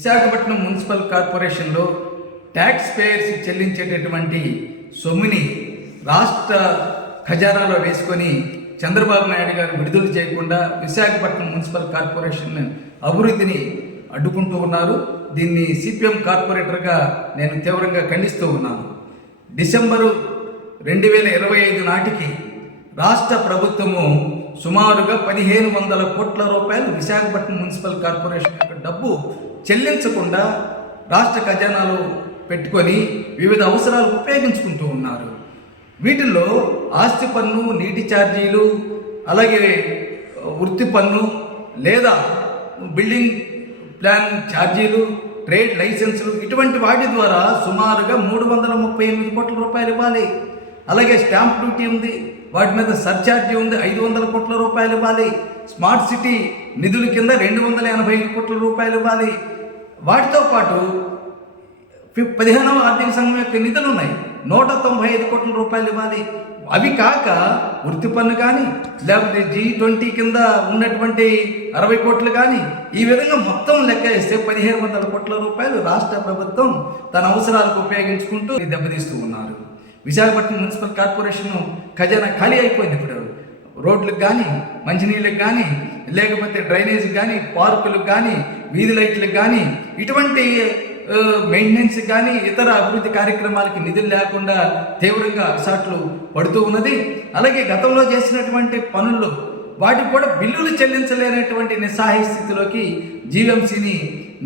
Visakhapatnam municipal కార్పొరేషన్లో tax payers చెల్లించేటటువంటి సొమ్ముని రాష్ట్ర ఖజానాలో వేసుకొని చంద్రబాబు నాయుడు గారు విడుదల చేయకుండా విశాఖపట్నం మున్సిపల్ కార్పొరేషన్ అభివృద్ధిని అడ్డుకుంటూ ఉన్నారు. దీన్ని సిపిఎం కార్పొరేటర్గా నేను తీవ్రంగా ఖండిస్తూ ఉన్నాను. డిసెంబరు 2025 నాటికి రాష్ట్ర ప్రభుత్వము సుమారుగా 1500 కోట్ల రూపాయలు విశాఖపట్నం మున్సిపల్ కార్పొరేషన్ యొక్క డబ్బు చెల్లించకుండా రాష్ట్ర ఖజానాలో పెట్టుకొని వివిధ అవసరాలకు ఉపయోగించుకుంటూ ఉన్నారు. వీటిల్లో ఆస్తి పన్ను, నీటి ఛార్జీలు, అలాగే వృత్తి పన్ను లేదా బిల్డింగ్ ప్లాన్ ఛార్జీలు, ట్రేడ్ లైసెన్సులు ఇటువంటి వాటి ద్వారా సుమారుగా 338 కోట్ల రూపాయలు ఇవ్వాలి. అలాగే స్టాంప్ డ్యూటీ ఉంది, వాటి మీద సర్ఛార్జీ ఉంది, 500 కోట్ల రూపాయలు ఇవ్వాలి. స్మార్ట్ సిటీ నిధుల కింద 285 కోట్ల రూపాయలు ఇవ్వాలి. వాటితో పాటు 15వ ఆర్థిక సంఘం యొక్క నిధులు ఉన్నాయి, 195 కోట్ల రూపాయలు ఇవ్వాలి. అవి కాక వృత్తి పన్ను కానీ లేకపోతే G20 కింద ఉన్నటువంటి 60 కోట్లు కానీ ఈ విధంగా మొత్తం లెక్క వేస్తే 1500 కోట్ల రూపాయలు రాష్ట్ర ప్రభుత్వం తన అవసరాలకు ఉపయోగించుకుంటూ దెబ్బతీస్తూ ఉన్నారు. విశాఖపట్నం మున్సిపల్ కార్పొరేషన్ ఖజానా ఖాళీ అయిపోయింది. ఇప్పుడు రోడ్లకు కానీ, మంచినీళ్ళకి కానీ, లేకపోతే డ్రైనేజ్కి కానీ, పార్కులకు కానీ, వీధి లైట్లకు కానీ, ఇటువంటి మెయింటెనెన్స్ కానీ ఇతర అభివృద్ధి కార్యక్రమాలకి నిధులు లేకుండా తీవ్రంగా అగసాట్లు పడుతూ ఉన్నది. అలాగే గతంలో చేసినటువంటి పనుల్లో వాటికి కూడా బిల్లులు చెల్లించలేనటువంటి నిస్సహాయ స్థితిలోకి జీవీఎంసీని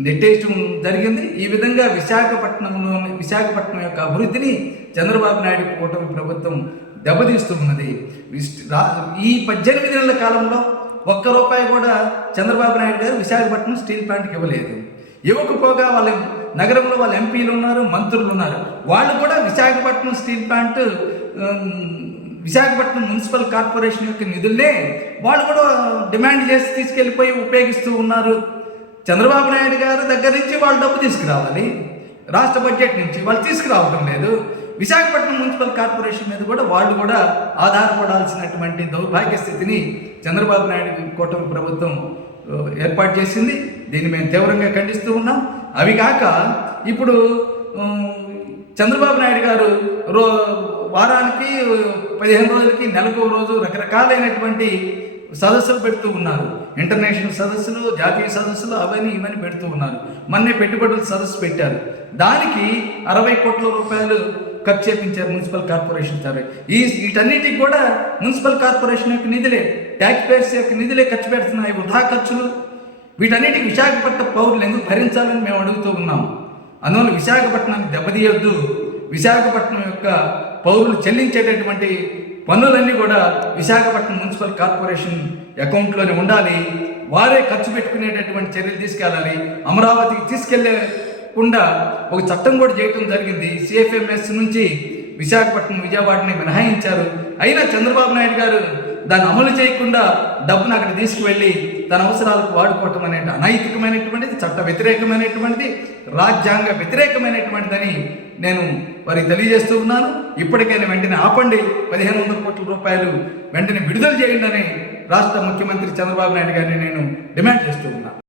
నెట్టేయడం జరిగింది. ఈ విధంగా విశాఖపట్నం యొక్క అభివృద్ధిని చంద్రబాబు నాయుడు కూటమి ప్రభుత్వం దెబ్బతీస్తూ ఉన్నది. ఈ 18 నెలల కాలంలో ఒక్క రూపాయి కూడా చంద్రబాబు నాయుడు గారు విశాఖపట్నం స్టీల్ ప్లాంట్కి ఇవ్వలేదు. ఇవ్వకపోగా వాళ్ళ నగరంలో వాళ్ళ ఎంపీలు ఉన్నారు, మంత్రులు ఉన్నారు. వాళ్ళు కూడా Visakhapatnam steel plant, Visakhapatnam municipal corporation యొక్క నిధుల్నే వాళ్ళు కూడా డిమాండ్ చేసి తీసుకెళ్ళిపోయి ఉపయోగిస్తూ ఉన్నారు. చంద్రబాబు నాయుడు గారు దగ్గర నుంచి వాళ్ళు డబ్బు తీసుకురావాలి, రాష్ట్ర బడ్జెట్ నుంచి వాళ్ళు తీసుకురావడం లేదు. విశాఖపట్నం మున్సిపల్ కార్పొరేషన్ మీద కూడా వాళ్ళు కూడా ఆధారపడాల్సినటువంటి దౌర్భాగ్య స్థితిని చంద్రబాబు నాయుడు కూటమి ప్రభుత్వం ఏర్పాటు చేసింది. దీన్ని మేము తీవ్రంగా ఖండిస్తూ ఉన్నాం. అవి కాక ఇప్పుడు చంద్రబాబు నాయుడు గారు వారానికి 15 రోజులకి నెలకు రోజు రకరకాలైనటువంటి సదస్సులు పెడుతూ ఉన్నారు. ఇంటర్నేషనల్ సదస్సులు, జాతీయ సదస్సులు, అవన్నీ ఇవన్నీ పెడుతూ ఉన్నారు. మొన్నే పెట్టుబడుల సదస్సు పెట్టారు. దానికి 60 కోట్ల రూపాయలు ఖర్చు చేయించారు మున్సిపల్ కార్పొరేషన్ సార్. వీటన్నిటికి కూడా మున్సిపల్ కార్పొరేషన్ యొక్క నిధులే, ట్యాక్స్ పేయర్స్ యొక్క నిధులే ఖర్చు పెడుతున్నాయి, వృధా ఖర్చులు. వీటన్నిటికి విశాఖపట్నం పౌరులు ఎందుకు భరించాలని మేము అడుగుతూ ఉన్నాం. అందువల్ల విశాఖపట్నాన్ని దెబ్బతీయొద్దు. విశాఖపట్నం యొక్క పౌరులు చెల్లించేటటువంటి పన్నులన్నీ కూడా విశాఖపట్నం మున్సిపల్ కార్పొరేషన్ అకౌంట్లోనే ఉండాలి. వారే ఖర్చు పెట్టుకునేటటువంటి చర్యలు తీసుకెళ్ళాలి. అమరావతికి తీసుకెళ్లకుండా ఒక చట్టం కూడా చేయడం జరిగింది. CFMS నుంచి విశాఖపట్నం, విజయవాడని మినహాయించారు. అయినా చంద్రబాబు నాయుడు గారు దాన్ని అమలు చేయకుండా డబ్బును అక్కడ తీసుకువెళ్ళి తన అవసరాలకు వాడుకోవటం అనేది అనైతికమైనటువంటిది, చట్ట వ్యతిరేకమైనటువంటిది, రాజ్యాంగ వ్యతిరేకమైనటువంటిదని నేను వారికి తెలియజేస్తూ ఉన్నాను. ఇప్పటికైనా వెంటనే ఆపండి, 1500 కోట్ల రూపాయలు వెంటనే విడుదల చేయండి అని రాష్ట్ర ముఖ్యమంత్రి చంద్రబాబు నాయుడు గారిని నేను డిమాండ్ చేస్తూ ఉన్నాను.